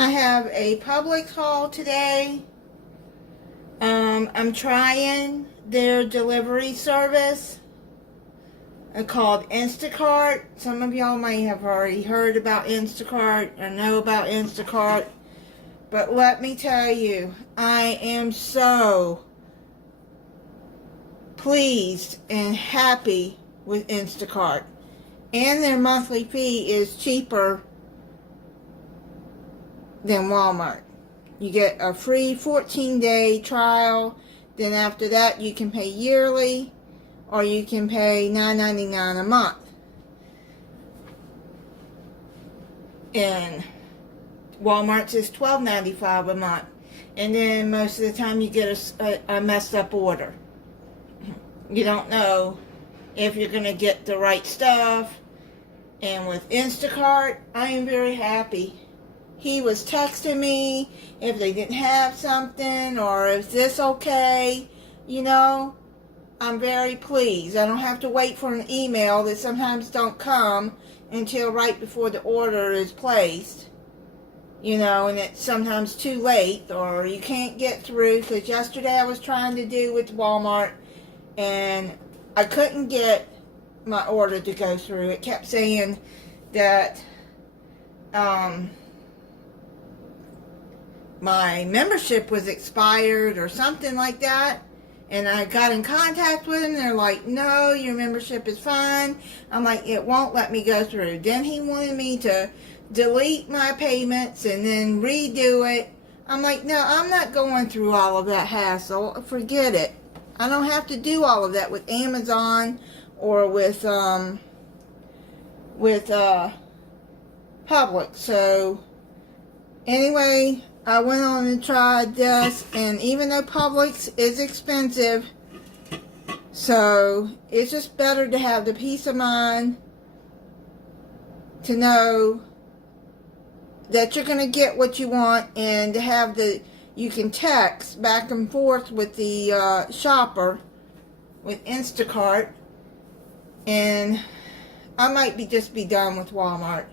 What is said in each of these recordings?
I have a Publix haul today. I'm trying their delivery service called Instacart. Some of y'all may have already heard about Instacart or know about Instacart. But let me tell you, I am so pleased and happy with Instacart. And their monthly fee is cheaper than Walmart. You get a free 14-day trial. Then after that, you can pay yearly, or you can pay $9.99 a month. And Walmart's is $12.95 a month. And then most of the time, you get a messed up order. You don't know if you're going to get the right stuff. And with Instacart, I am very happy. He was texting me if they didn't have something, or is this okay? You know, I'm very pleased. I don't have to wait for an email that sometimes don't come until right before the order is placed. You know, and it's sometimes too late, or you can't get through, because yesterday I was trying to do with Walmart, and I couldn't get my order to go through. It kept saying that my membership was expired or something like that. And I got in contact with them. They're like, no, your membership is fine. I'm like, it won't let me go through. Then he wanted me to delete my payments and then redo it. I'm like, no, I'm not going through all of that hassle. Forget it. I don't have to do all of that with Amazon or with Publix. So anyway, I went on and tried this, and even though Publix is expensive, so it's just better to have the peace of mind to know that you're going to get what you want, and to have you can text back and forth with the shopper with Instacart. And I might just be done with Walmart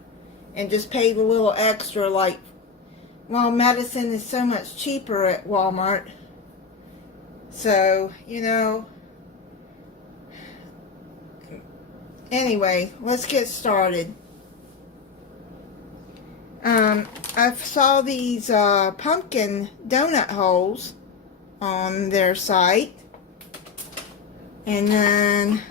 and just pay the little extra, like, well, medicine is so much cheaper at Walmart. So, you know. Anyway, let's get started. I saw these pumpkin donut holes on their site. And then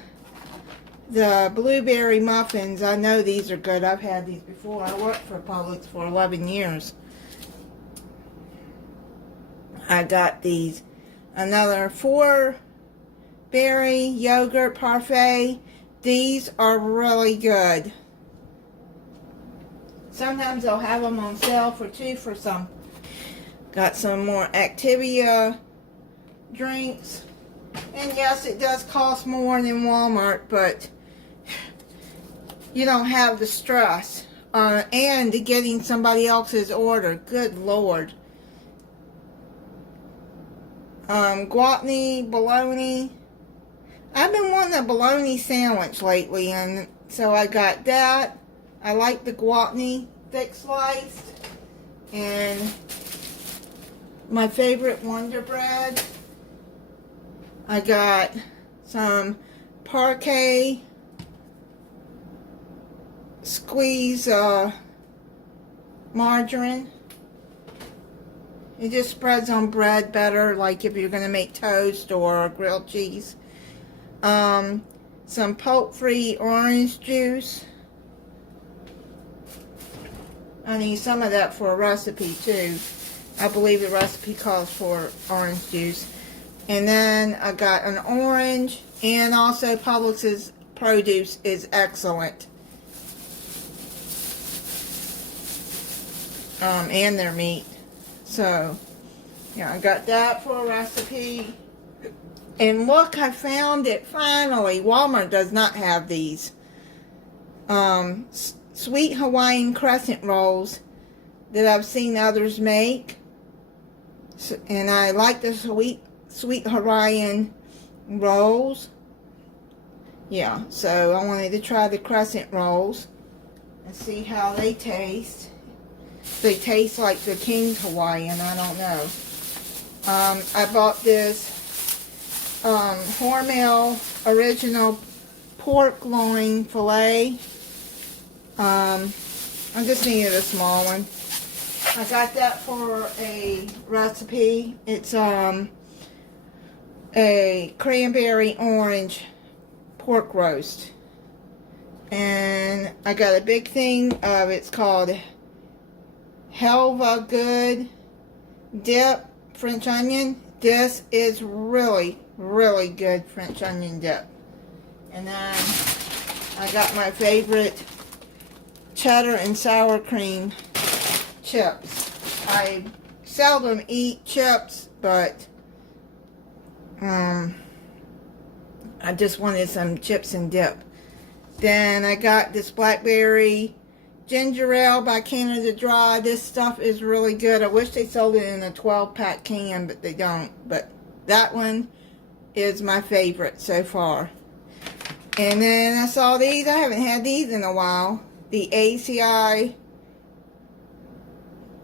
the blueberry muffins. I know these are good. I've had these before. I worked for Publix for 11 years. I got these. Another 4-berry yogurt parfait. These are really good. Sometimes they'll have them on sale for $2 for some. Got some more Activia drinks. And yes, it does cost more than Walmart, but you don't have the stress. And getting somebody else's order. Good Lord. Guatney, bologna. I've been wanting a bologna sandwich lately, and so I got that. I like the guatney thick sliced. And my favorite Wonder Bread. I got some parquet squeeze margarine. It just spreads on bread better, like if you're going to make toast or grilled cheese. Some pulp-free orange juice. I need some of that for a recipe too. I believe the recipe calls for orange juice. And then I got an orange, and also Publix's produce is excellent. And their meat. So, yeah, I got that for a recipe. And look, I found it finally. Walmart does not have these. Sweet Hawaiian Crescent rolls that I've seen others make. So, and I like the sweet Hawaiian rolls. Yeah, so I wanted to try the Crescent rolls and see how they taste. they taste like the King's Hawaiian. I don't know. I bought this Hormel original pork loin filet. I just needed a small one. I got that for a recipe. It's a cranberry orange pork roast. And I got a big thing of, it's called Helva Good Dip French onion. This is really, really good French onion dip. And then I got my favorite cheddar and sour cream chips. I seldom eat chips, but I just wanted some chips and dip. Then I got this Blackberry ginger ale by Canada Dry. This stuff is really good. I wish they sold it in a 12-pack can, but they don't. But that one is my favorite so far. And then I saw these. I haven't had these in a while. The ACI,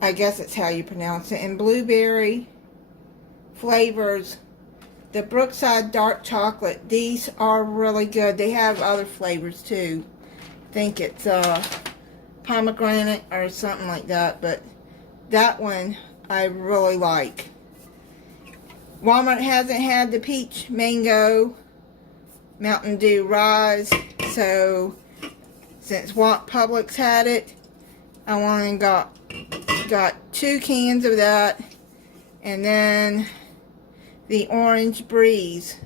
I guess it's how you pronounce it, and blueberry flavors. The Brookside Dark Chocolate. These are really good. They have other flavors too. I think it's pomegranate or something like that. But that one I really like. Walmart hasn't had the peach mango Mountain Dew Rise. So since Publix had it, I went and got 2 cans of that. And then the Orange Breeze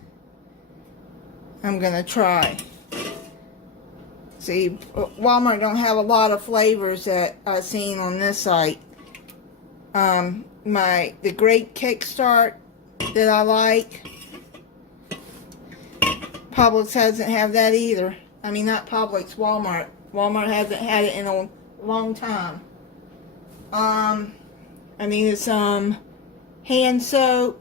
I'm gonna try. See, Walmart don't have a lot of flavors that I've seen on this site. The Great Kickstart that I like, Publix hasn't have that either. I mean, not Publix, Walmart. Walmart hasn't had it in a long time. I needed some hand soap.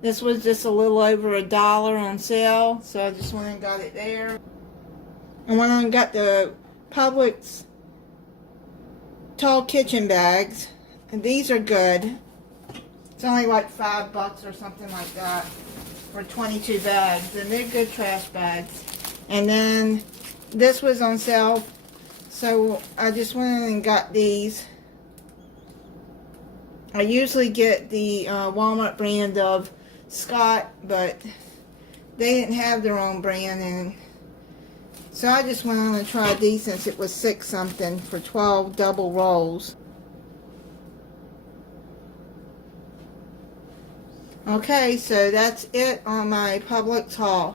This was just a little over $1 on sale, so I just went and got it there. I went and got the Publix tall kitchen bags, and these are good. It's only like $5 or something like that for 22 bags, and they're good trash bags. And then this was on sale, so I just went and got these. I usually get the Walmart brand of Scott, but they didn't have their own brand, and so I just went on and tried these since it was $6 something for 12 double rolls. Okay, so that's it on my Publix haul.